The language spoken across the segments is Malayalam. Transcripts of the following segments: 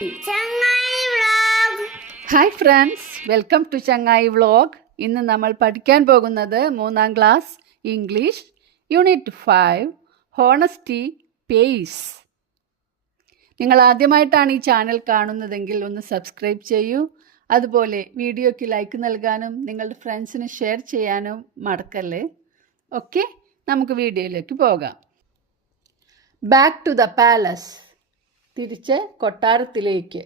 ചങ്ങായി vlog. Hi friends, welcome to Changayi vlog. ഇന്ന് നമ്മൾ പഠിക്കാൻ പോകുന്നത് 3ാം class English unit 5 honesty pays. നിങ്ങൾ ആദ്യമായിട്ടാണ് ഈ ചാനൽ കാണുന്നതെങ്കിൽ ഒന്ന് സബ്സ്ക്രൈബ് ചെയ്യൂ. അതുപോലെ വീഡിയോയ്ക്ക് ലൈക്ക് നൽകാനും നിങ്ങളുടെ ഫ്രണ്ട്സിന് ഷെയർ ചെയ്യാനും മറക്കല്ലേ. ഓക്കെ, നമുക്ക് വീഡിയോയിലേക്ക് പോകാം. ബാക്ക് ടു ദ പാലസ്, തിരിച്ച് കൊട്ടാരത്തിലേക്ക്.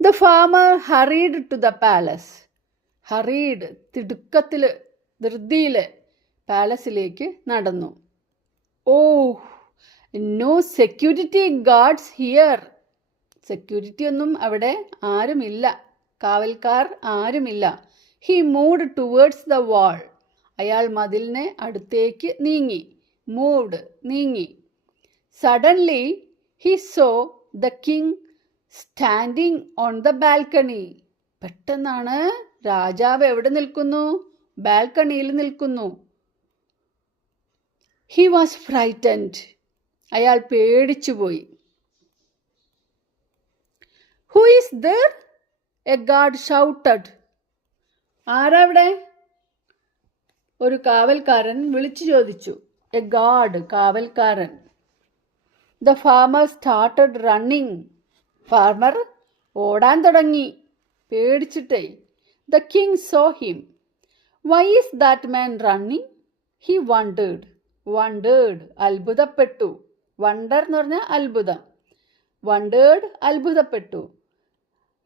The farmer hurried to the palace. Hurried, തിടുക്കത്തിൽ, ധൃതിയിൽ പാലസിലേക്ക് നടന്നു. Oh, no security guards here. Security ഒന്നും അവിടെ ആരുമില്ല, കാവൽക്കാർ ആരുമില്ല. He moved towards the wall. അയാൾ മതിലിന് അടുത്തേക്ക് നീങ്ങി. മൂവ്ഡ്, നീങ്ങി. Suddenly he saw the king standing on the balcony. പെട്ടെന്നാണ് രാജാവ് എവിടെ നിൽക്കുന്നു? ബാൽക്കണിയിൽ നിൽക്കുന്നു. He was frightened. അയാൾ പേടിച്ചുപോയി. Who is there? A guard shouted. ആരവിടെ? ഒരു കാവൽക്കാരൻ വിളിച്ചു ചോദിച്ചു. എ ഗാർഡ്, കാവൽക്കാരൻ. The farmer started running. Farmer ഓടാൻ തുടങ്ങി, പേടിച്ചിട്ടേ. The king saw him. Why is that man running? He wondered. Wondered, അത്ഭുതപ്പെട്ടു. വണ്ടർ എന്ന് പറഞ്ഞാൽ അത്ഭുതം. വണ്ടേർഡ്, അത്ഭുതപ്പെട്ടു.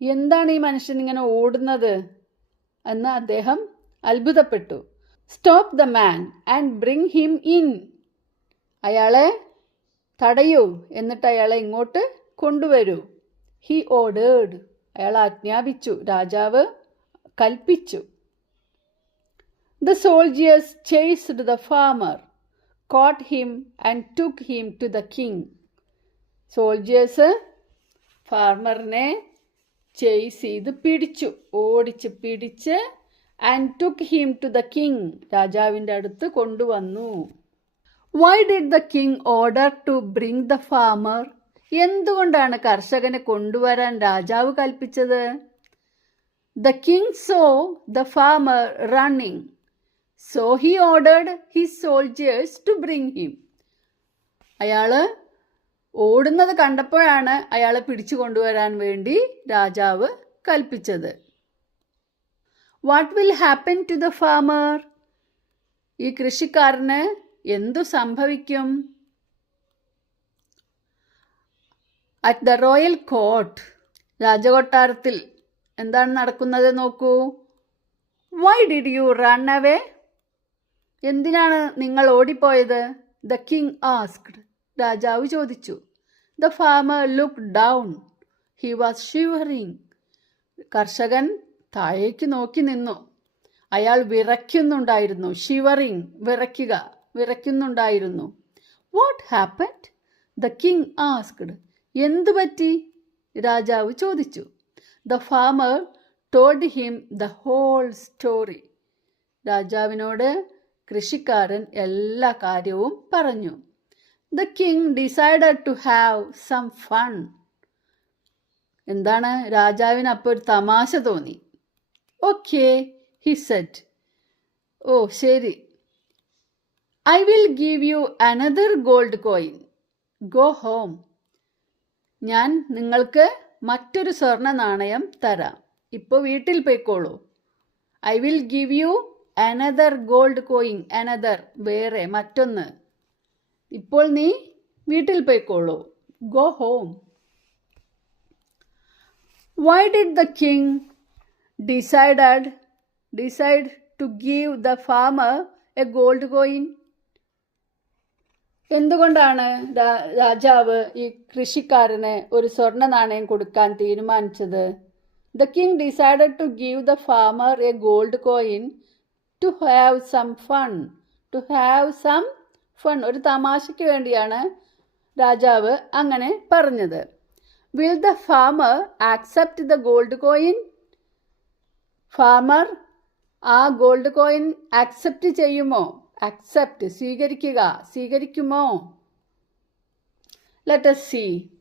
എന്താണ് ഈ മനുഷ്യൻ ഇങ്ങനെ ഓടുന്നത് എന്ന് അദ്ദേഹം അത്ഭുതപ്പെട്ടു. Stop the man and bring him in. അയാളെ തടയൂ, എന്നിട്ട് അയാളെ ഇങ്ങോട്ട് കൊണ്ടുവരൂ. He ordered. അയാൾ ആജ്ഞാപിച്ചു, രാജാവ് കൽപ്പിച്ചു. The soldiers chased the farmer, caught him and took him to the king. Soldiers ഫാർമറിനെ ചേസ് ചെയ്ത് പിടിച്ചു, ഓടിച്ച് പിടിച്ച്. And took him to the king, രാജാവിൻ്റെ അടുത്ത് കൊണ്ടുവന്നു. Why did the king order to bring the farmer? എന്തുകൊണ്ടാണ് കർഷകനെ കൊണ്ടുവരാൻ രാജാവ് കൽപ്പിച്ചത്? The king saw the farmer running, so he ordered his soldiers to bring him. അയാള് ഓടുന്നത് കണ്ടപ്പോഴാണ് അയാളെ പിടിച്ചു കൊണ്ടുവരാൻ വേണ്ടി രാജാവ് കൽപ്പിച്ചത്. What will happen to the farmer? ഈ കൃഷിക്കാരന് എന്തു സംഭവിക്കും? അറ്റ് ദ റോയൽ കോർട്ട്, രാജകൊട്ടാരത്തിൽ എന്താണ് നടക്കുന്നത് നോക്കൂ. Why did you run away? എന്തിനാണ് നിങ്ങൾ ഓടിപ്പോയത്? ദ കിങ് ആസ്ക്ഡ്, രാജാവ് ചോദിച്ചു. The farmer looked down. He was shivering. കർഷകൻ താഴേക്ക് നോക്കി നിന്നു. അയാൾ വിറയ്ക്കുന്നുണ്ടായിരുന്നു. ഷിവറിങ്, വിറയ്ക്കുക, വിറയ്ക്കുന്നുണ്ടായിരുന്നു. What happened? The king asked. എന്തു പറ്റി? രാജാവ് ചോദിച്ചു. The farmer told him the whole story. രാജാവിനോട് കൃഷിക്കാരൻ എല്ലാ കാര്യവും പറഞ്ഞു. The king decided to have some fun. എന്താണ്? രാജാവിന് അപ്പോൾ ഒരു തമാശ തോന്നി. Okay, he said. ഓ ശരി. I will give you another gold coin. Go home. ഞാൻ നിങ്ങൾക്ക് മറ്റൊരു സ്വർണ്ണ നാണയം തരാം. ഇപ്പോൾ വീട്ടിൽ പോയിക്കോളൂ. I will give you another gold coin. Another, വേറെ, മറ്റൊന്ന്. ഇപ്പോൾ നീ വീട്ടിൽ പോയിക്കോളൂ. Go home. Why did the king decide to give the farmer a gold coin? എന്തുകൊണ്ടാണ് രാജാവ് ഈ കൃഷിക്കാരന് ഒരു സ്വർണ്ണ നാണയം കൊടുക്കാൻ തീരുമാനിച്ചത്? The king decided to give the farmer a gold coin to have some fun. To have some fun, ഒരു തമാശയ്ക്ക് വേണ്ടിയാണ് രാജാവ് അങ്ങനെ പറഞ്ഞത്. Will the farmer accept the gold coin? Farmer ആ ഗോൾഡ് കോയിൻ ആക്സെപ്റ്റ് ചെയ്യുമോ? അക്സെപ്റ്റ്, സ്വീകരിക്കുക, സ്വീകരിക്കുമോ? Let us see.